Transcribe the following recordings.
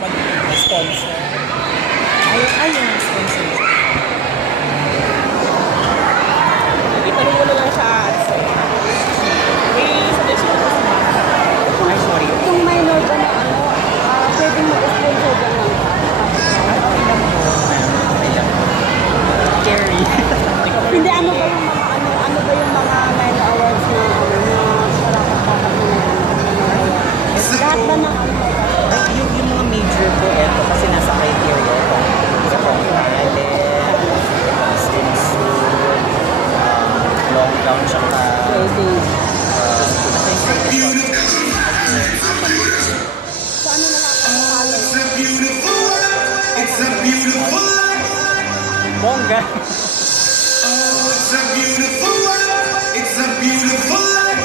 Mag-sponsor. Ay, yung sponsor. Itanong mo na lang sa answer. May suggestion ko sa mga. Ay, sorry. Itong minor ba na pwedeng mag-sponsor ba ng Okay lang po. Okay lang po. Cherry. Hindi, ano ba yung mga minor awards na karapat-dapat na lahat ba ng Yung mga major po, eto kasi nasa criteria ito. Isa pong talent, swimsuit, long gown, tsaka wedding? So ano na lang ang talent? It's a beautiful life. bongga. It's a beautiful life. It's a beautiful life.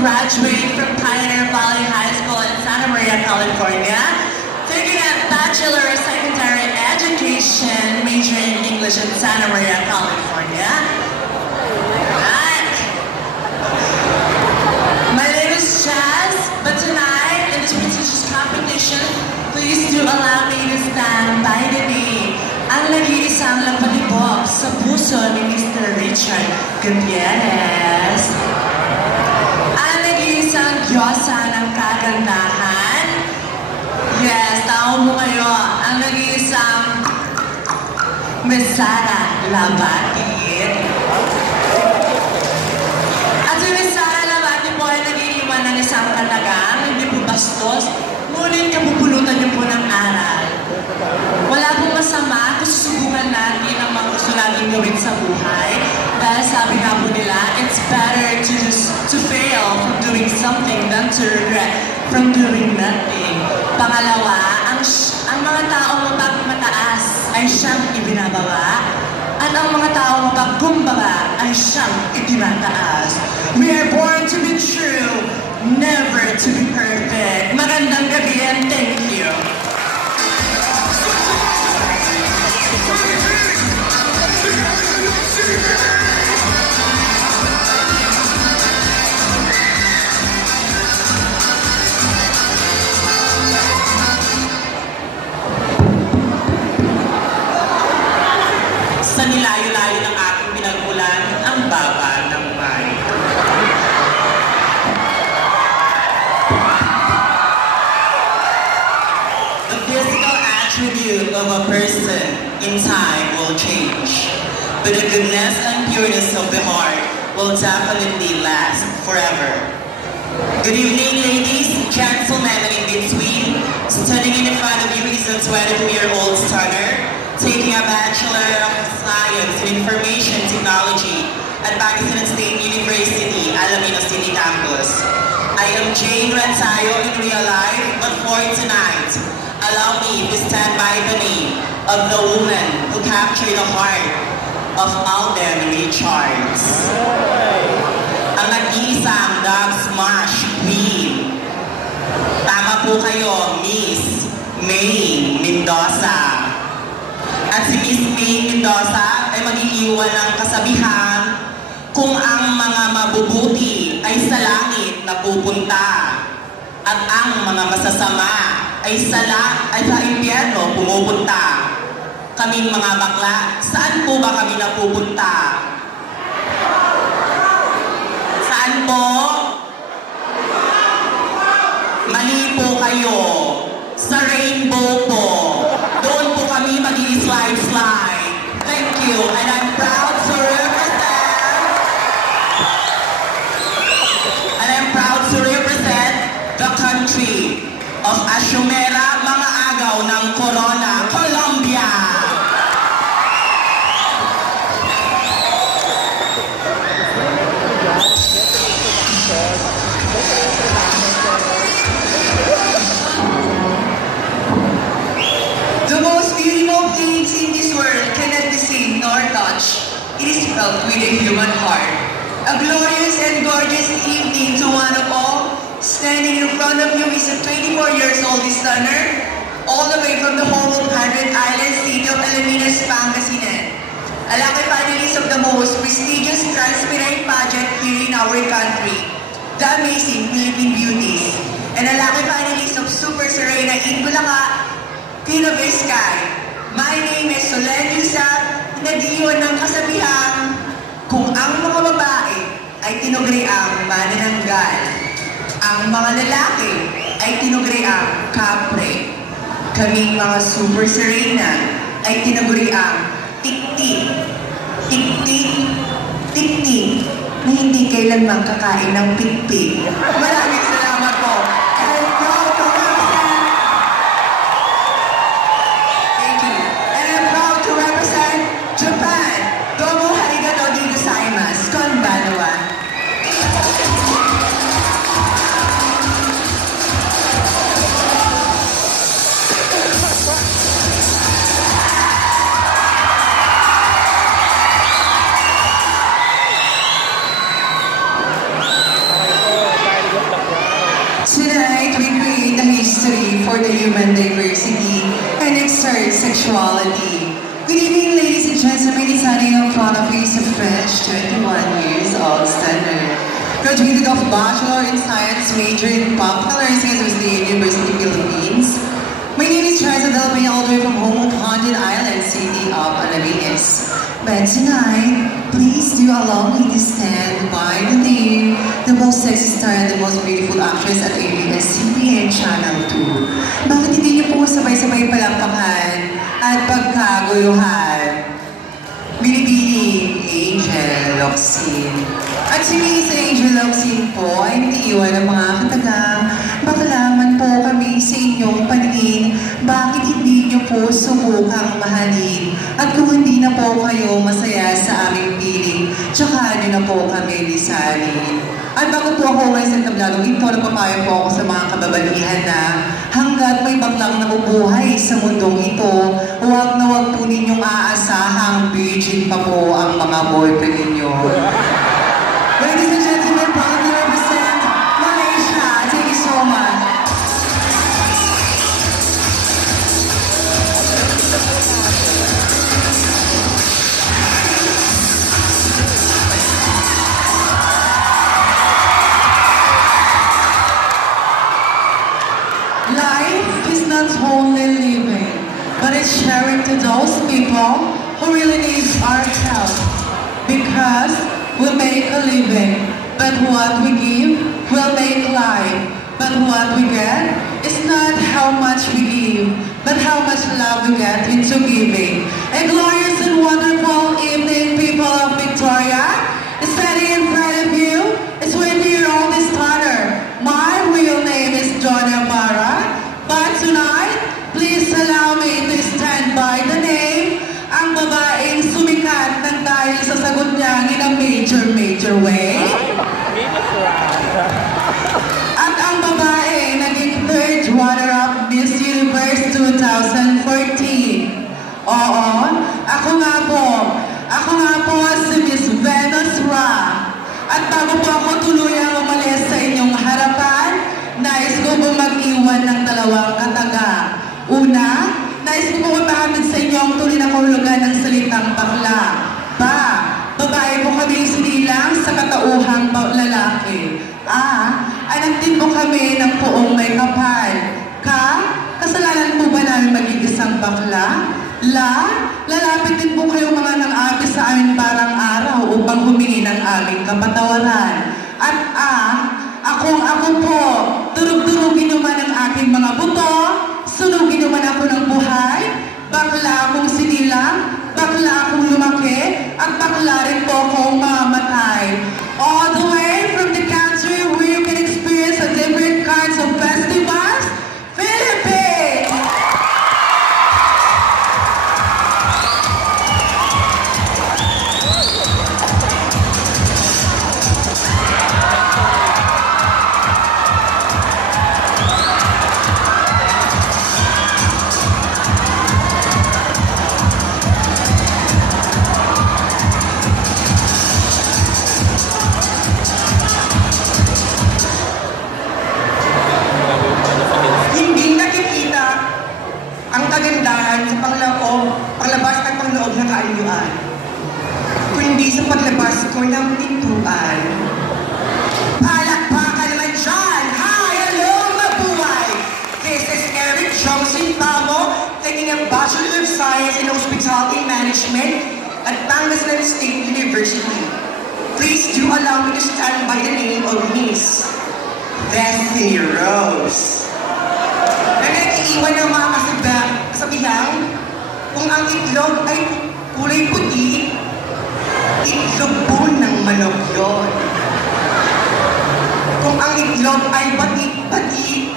Graduate from Pioneer Valley High School in Santa Maria, California, taking a Bachelor of Secondary Education, majoring in English in Santa Maria, California. Alright. My name is Chaz, but tonight, in this prestigious competition, please do allow me to stand by the knee ang nag-iisang lapalibok sa puso ni Mr. Richard Gutierrez. Isang Diyosa ng kagandahan. Yes, tao mo kayo. Ang nag-iisang Miss Sara Labati. At si Miss Sara Labati po ay nag-iiwan ng isang katagang, hindi po bastos, ngunit kapupulutan niyo po ng aral. Wala pong masama kung susubukan natin ang mga gusto natin gawin sa buhay. Dahil sabi nga po nila, it's better to fail from doing something than to regret from doing nothing. Pangalawa, ang mga taong mataas ay siyang ibinababa. At ang mga tao mapagkumbaba ay siyang itinataas. We are born to be true, never to be perfect. Magandang gabi and thank you. Sa nilayo-layo ng aking pinagmulan, ang baba ng mic. The physical attribute of a person in time will change, but the goodness and pureness of the heart will definitely last forever. Good evening, ladies, gentlemen, and in between. Standing in front of you is a 22-year-old stunner taking a Bachelor of Science in Information Technology at Pakistan State University, Alameda City campus. I am Jane Rantayo in real life, but for tonight, allow me to stand by the name of the woman who captured the heart of Alden Richards. Ang nag-iisang dog smash queen. Tama po kayo, Miss May Mendoza. At si Miss May Mendoza ay mag-iiwan ng kasabihan kung ang mga mabubuti ay sa langit napupunta at ang mga masasama ay sa impyerno pumupunta. Kaming mga bakla, saan po ba kami napupunta? Saan po? Mali po kayo. Sa rainbow po. Doon po kami mag-i-slide. Thank you. And I'm proud to represent the country of Ashumera, mga agaw ng Corona, Colombia. The most beautiful things in this world cannot be seen nor touched. It is felt with a human heart. A glorious and gorgeous evening to one of all. Standing in front of you is a 24 years old stunner, all the way from the home of 100 Island City of Alaminos, Pangasinan. A lucky finalist of the most prestigious transparent pageant here in our country, the Amazing Philippine Beauties. And a lucky finalist of Super Serena in Bulacan, Queen of the Sky. My name is Solen Yusap, nag-iwan ng kasabihan, kung ang mga babae ay tinugri ang manananggal, ang mga lalaki ay tinugri ang kapre. Kaming mga Super Serena ay tinugri ang tik-tik, tik-tik, tik-tik, na hindi kailanman kakain ng pig-pig. Maraming salamat po. I'm proud to represent. Thank you. And I'm proud to represent Japan. Domo arigato gozaimasu. Konbanwa. Tonight, we create a history for the human diversity and exert sexuality. Good evening, ladies and gentlemen. It's standing in front of you is a French 21 years old stunner. Graduated of Bachelor in Science, major in Popular Science with the University of Philippines. My name is Teresa Del Peña, all the way from home of Haunted Island, City of Alaminos. But tonight, please do allow me to stand by the name, the most sexy star and the most beautiful actress at ABS-CBN Channel 2. Bakit hindi niyo po sabay-sabay palampakan at pagkaguluhan? Binibining Angel Locsin. At si Miss Angel Locsin po ay iniiwan ng mga katagang makalaman po kami sa inyong paningin bakit hindi niyo po subukang mahalin at kung hindi na po kayo masaya sa aming piling, tsaka niyo na po kami lisanin. At bago po ako ngayon sa tabladong ito, nagpapayo po ako sa mga kababalihan na Hanggat may baklang nabubuhay sa mundong ito, huwag na huwag po ninyong aasahang virgin pa po ang mga boyfriend ninyo. Ladies and gentlemen, proudly represent Malaysia. Thank you so much. Life is not only living, but it's sharing to those people who really need our help. Because we make a living, but what we give will make life. But what we get is not how much we give, but how much love we get into giving. A glorious and wonderful evening, people of Victoria. Standing in front of you is with your oldest daughter. My real name is Joanna Barra. But tonight, please allow me to stand by the name, ang babaeng sumikat ng dahil sa sagot niya in a major way. Venus round. At ang babae naging third runner-up Miss Universe 2014. Oo, ako nga po si Miss Venus Ra. At bago po ako tuluyang umalis sa inyong harapan, nais ko po mag-iwan ng dalawang kataga. Una, nais ko po mahamid sa inyo ang tuloy na kahulugan ng salitang bakla. Babae po kami sinilang sa katauhang lalaki. Anak din po kami ng poong may kapal. Kasalanan po ba namin maging isang bakla? Lalapit din po kayo mga nang-api sa amin parang araw upang humingi ng aming kapatawaran. At ako po, durug-durugin nyo man ang aking mga buto, sunugin nyo man ako ng buhay, bakla akong sinilang, bakla akong lumaki, at bakla rin po akong mamatay. All the way from the country where you can experience a different kinds of festivals, Philippines! Hindi nakikita ang kagandahan sa panglabas at pangloob ng kaayuan, kundi sa paglabas ko ng pintuan. Palakpakan naman dyan! Hi! Hello, mabuhay! This is Eric Joseph Pamo, taking a Bachelor of Science in Hospitality Management at Pangasinan State University. Please do allow me to stand by the name of Miss Destiny Rose. Na nag-iiwan ng mga kasabihang, kung ang itlog ay kulay puti, itlog po ng manok yun. Kung ang itlog ay batik-batik,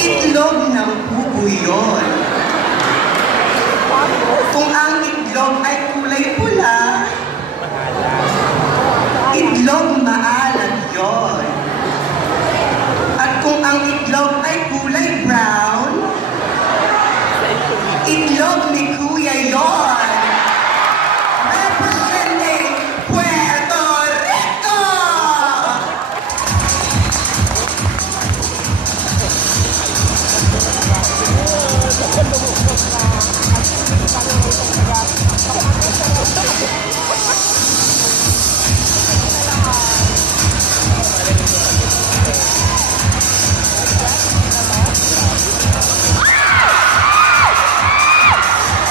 itlog ng pugo yun. Kung ang itlog ay kulay pula, itlog maalat.